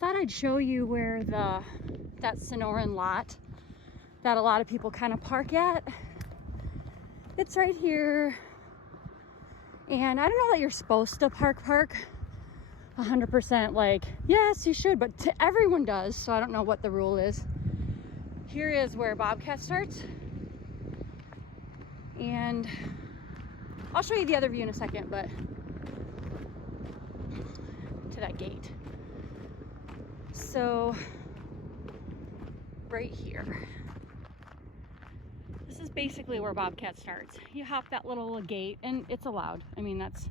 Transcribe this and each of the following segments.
thought I'd show you where that Sonoran lot that a lot of people kind of park at. It's right here. And I don't know that you're supposed to park 100%, like, yes, you should, but everyone does, so I don't know what the rule is. Here is where Bobcat starts. And I'll show you the other view in a second, but to that gate. So right here, this is basically where Bobcat starts. You hop that little gate and it's allowed. I mean, that's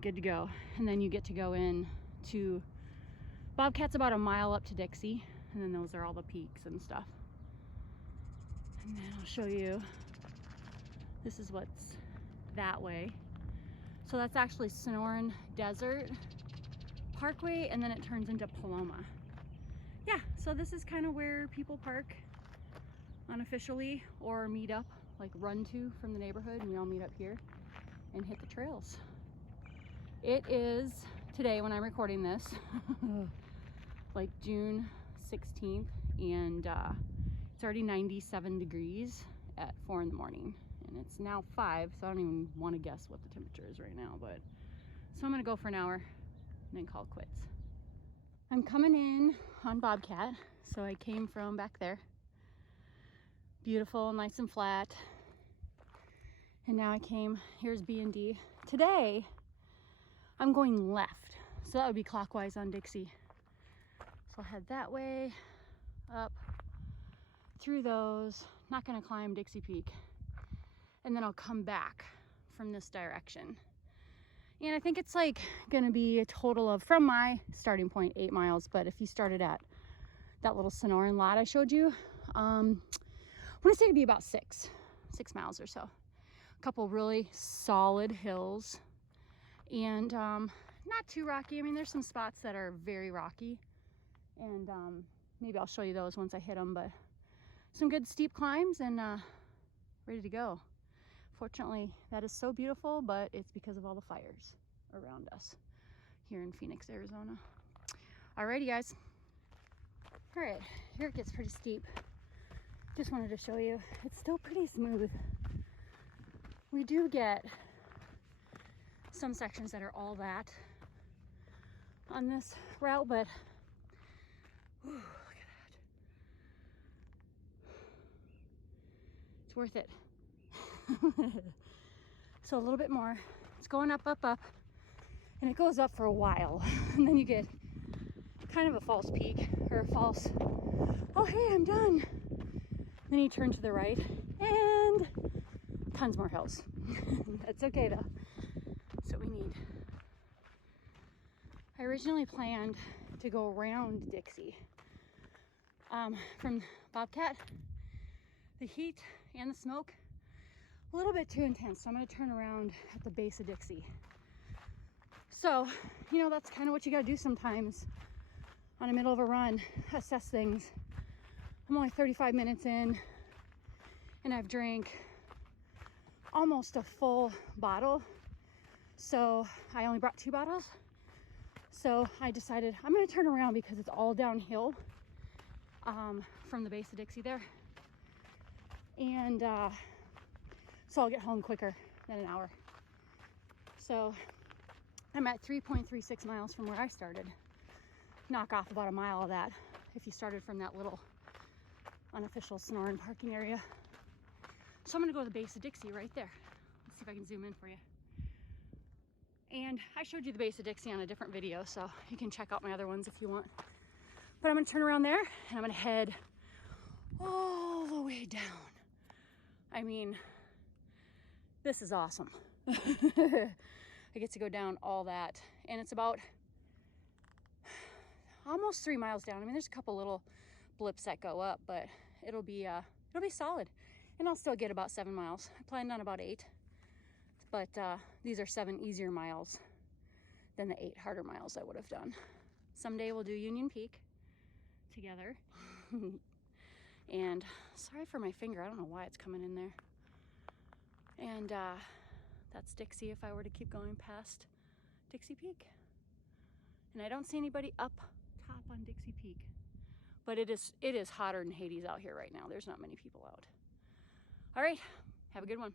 good to go. And then you get to go in to Bobcat's about a mile up to Dixie, and then those are all the peaks and stuff. And then I'll show you, this is what's that way. So that's actually Sonoran Desert Parkway, and then it turns into Paloma. Yeah, so this is kind of where people park unofficially or meet up, like run to from the neighborhood, and we all meet up here and hit the trails. It is today, when I'm recording this, like June 16th, and it's already 97 degrees at 4 in the morning, and it's now 5, so I don't even want to guess what the temperature is right now, but so I'm gonna go for an hour and then call it quits. I'm coming in on Bobcat, so I came from back there. Beautiful, nice and flat. And now I came, here's B&D. Today, I'm going left, so that would be clockwise on Dixie. So I'll head that way, up, through those, not gonna climb Dixie Peak. And then I'll come back from this direction. And I think it's like gonna be a total of, from my starting point, 8 miles. But if you started at that little Sonoran lot I showed you, I want to say it'd be about 6 miles or so. A couple really solid hills, and not too rocky. I mean, there's some spots that are very rocky, and maybe I'll show you those once I hit them, but some good steep climbs, and ready to go. Fortunately, that is so beautiful, but it's because of all the fires around us here in Phoenix, Arizona. Alrighty, guys. All right, here it gets pretty steep. Just wanted to show you, it's still pretty smooth. We do get some sections that are all that on this route, but whew, look at that. It's worth it. So a little bit more. It's going up, up, up, and it goes up for a while, and then you get kind of a false peak, or a false, oh hey, I'm done. Then you turn to the right, and tons more hills. That's okay though. That's what we need. I originally planned to go around Dixie. From Bobcat, the heat and the smoke, a little bit too intense, so I'm going to turn around at the base of Dixie. So, you know, that's kind of what you got to do sometimes on the middle of a run, assess things. I'm only 35 minutes in, and I've drank almost a full bottle, so I only brought 2 bottles. So I decided I'm going to turn around because it's all downhill from the base of Dixie there, and so I'll get home quicker than an hour. So I'm at 3.36 miles from where I started. Knock off about a mile of that if you started from that little unofficial Sonoran parking area. So I'm gonna go to the base of Dixie right there. Let's see if I can zoom in for you. And I showed you the base of Dixie on a different video, so you can check out my other ones if you want. But I'm gonna turn around there, and I'm gonna head all the way down. I mean, this is awesome. I get to go down all that, and it's about almost 3 miles down. I mean, there's a couple little blips that go up, but it'll be solid, and I'll still get about 7 miles. I planned on about 8, but these are 7 easier miles than the 8 harder miles I would have done. Someday we'll do Union Peak together. And sorry for my finger, I don't know why it's coming in there. And that's Dixie if I were to keep going past Dixie Peak. And I don't see anybody up up on Dixie Peak. But it is hotter than Hades out here right now. There's not many people out. All right, have a good one.